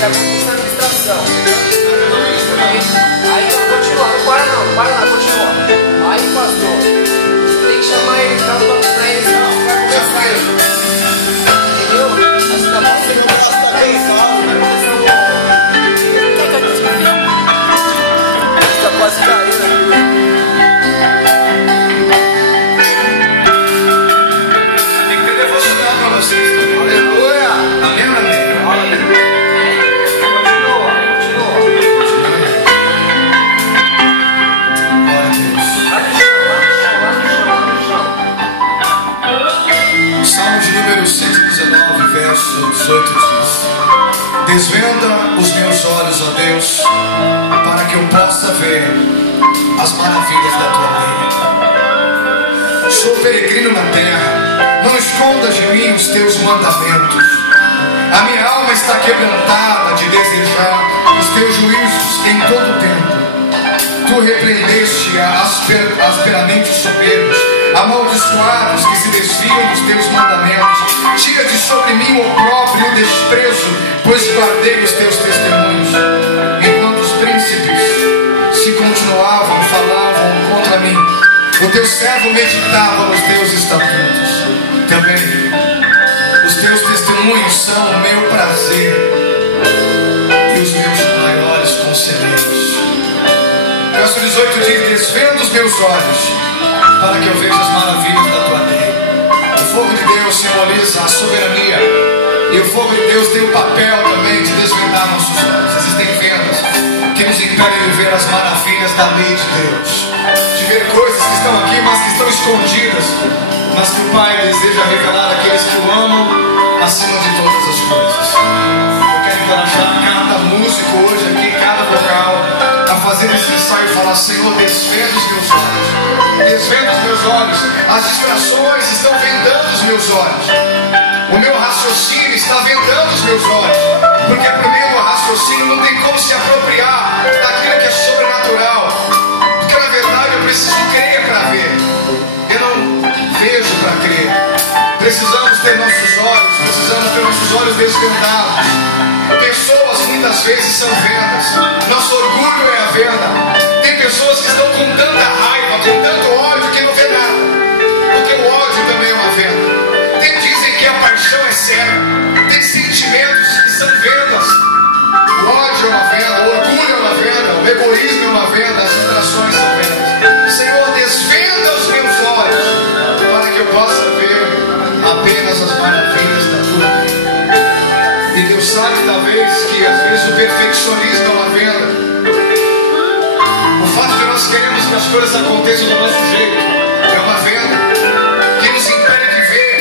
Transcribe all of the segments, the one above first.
tá conquistando a distração. Aí continua, não para não, continua. Aí, pastor, você tem que chamar eles, não pra eles, não, vai conversar. Entendeu? Assim tá bom, você não vai chutar bem, tá quase caindo aqui. Tem que ter devocional pra vocês. Aleluia! Amém, amém. Número 119, verso 18 diz: desvenda os meus olhos, ó Deus, para que eu possa ver as maravilhas da tua lei. Sou peregrino na terra, não escondas de mim os teus mandamentos. A minha alma está quebrantada de desejar os teus juízos em todo o tempo. Tu repreendeste asperamente os soberbos, amaldiçoados que se desviam dos teus mandamentos. Tira de sobre mim o opróbrio e o desprezo, pois guardei os teus testemunhos. Enquanto os príncipes se falavam contra mim, o teu servo meditava nos teus estatutos. Também os teus testemunhos são o meu prazer e os meus maiores conselheiros. Verso 18 diz: desvenda os meus olhos, para que eu veja as maravilhas da tua lei. O fogo de Deus simboliza a soberania, e o fogo de Deus tem o papel também de desvendar nossos olhos. Existem vendas que nos impedem de ver as maravilhas da lei de Deus, de ver coisas que estão aqui, mas que estão escondidas, mas que o Pai deseja revelar àqueles que o amam acima de todas as coisas. Eu quero encorajar cada músico hoje aqui, cada vocal, a fazer esse ensaio e falar: Senhor, desvenda os meus olhos, desvenda os meus olhos. As distrações estão vendando os meus olhos, o meu raciocínio está vendando os meus olhos, porque por meio do raciocínio não tem como se apropriar daquilo que é sobrenatural, porque na verdade eu preciso crer para ver, eu não vejo para crer. Precisamos ter nossos olhos desvendados. Pessoas muitas vezes são vendas, nosso orgulho é a venda. Tem pessoas que estão com tanta raiva, com tanto ódio, que não vê nada, porque o ódio também é uma venda. Dizem que a paixão é cega, tem sentimentos que são vendas. O ódio é uma venda, o orgulho é uma venda, o egoísmo é uma venda, as distrações são vendas. Senhor, desvenda os meus olhos, para que eu possa ver apenas as maravilhas da tua lei. E Deus sabe talvez que às vezes o perfeccionismo é uma venda. O fato de nós queremos que as coisas aconteçam do nosso jeito é uma venda que nos impede de ver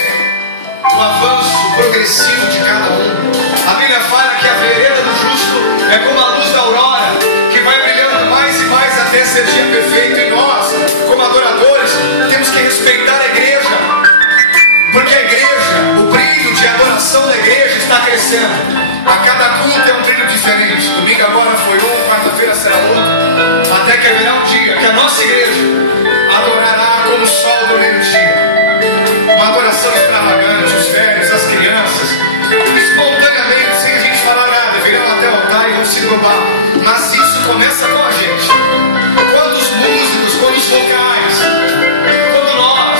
o avanço progressivo de cada um. A Bíblia fala que a vereda do justo é como a luz da aurora, que vai brilhando mais e mais até ser dia perfeito. E nós, como adoradores, temos que respeitar a igreja, porque a igreja, o brilho de adoração da igreja está crescendo. A cada culto é um brilho diferente. Domingo agora foi um, quarta-feira será outro, até que haverá um dia que a nossa igreja adorará como o sol do meio-dia. Uma adoração extravagante, os velhos, as crianças, espontaneamente, sem a gente falar nada, virão até o altar e vão se dobar. Mas isso começa com a gente. Quando os músicos, quando os vocais, quando nós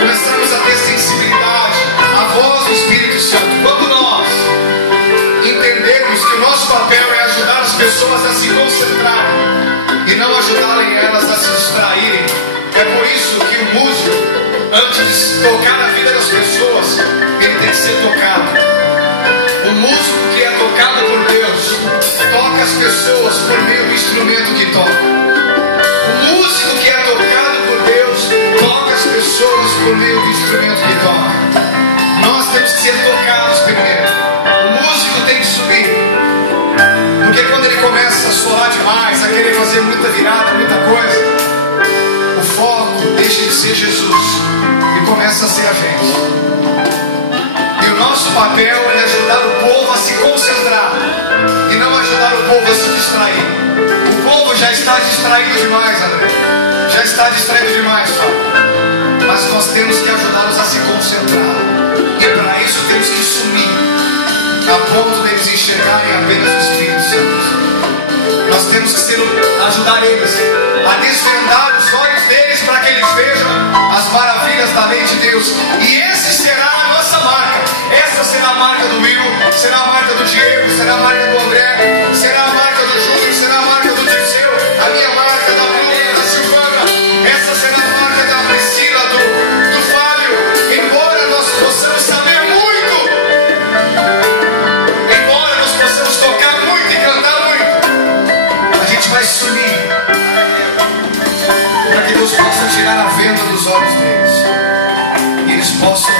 começamos a ter sensibilidade à voz do Espírito Santo, quando nós entendemos que o nosso papel é ajudar as pessoas a se concentrarem e não ajudarem elas a se distraírem. É por isso que o músico, antes de tocar na vida das pessoas, ele tem que ser tocado. O músico que é tocado por Deus toca as pessoas por meio do instrumento que toca. O músico que é tocado por Deus toca as pessoas por meio do instrumento que toca. Nós temos que ser tocados primeiro. O músico tem que subir, porque quando ele começa a solar demais, a querer fazer muita virada, muita coisa, o foco deixa de ser Jesus e começa a ser a gente. E o nosso papel é ajudar o povo a se concentrar e não ajudar o povo a se distrair. O povo já está distraído demais, André. Já está distraído demais, Fábio. Mas nós temos que ajudá-los a se concentrar. E para isso temos que sumir. a ponto deles enxergarem apenas o Espírito Santo. Nós temos que ajudar eles a desvendar os olhos deles para que eles vejam as maravilhas da lei de Deus. E esse será a nossa marca. Essa será a marca do Will, será a marca do Diego, será a marca do André, será a marca do Júnior, será a marca do Dirceu, a minha marca da Bruna, da Silvana. Essa será a marca da Priscila, do Fábio. Embora nós possamos saber muito, embora nós possamos tocar muito e cantar muito, a gente vai sumir para que Deus possa tirar a venda dos olhos deles e eles possam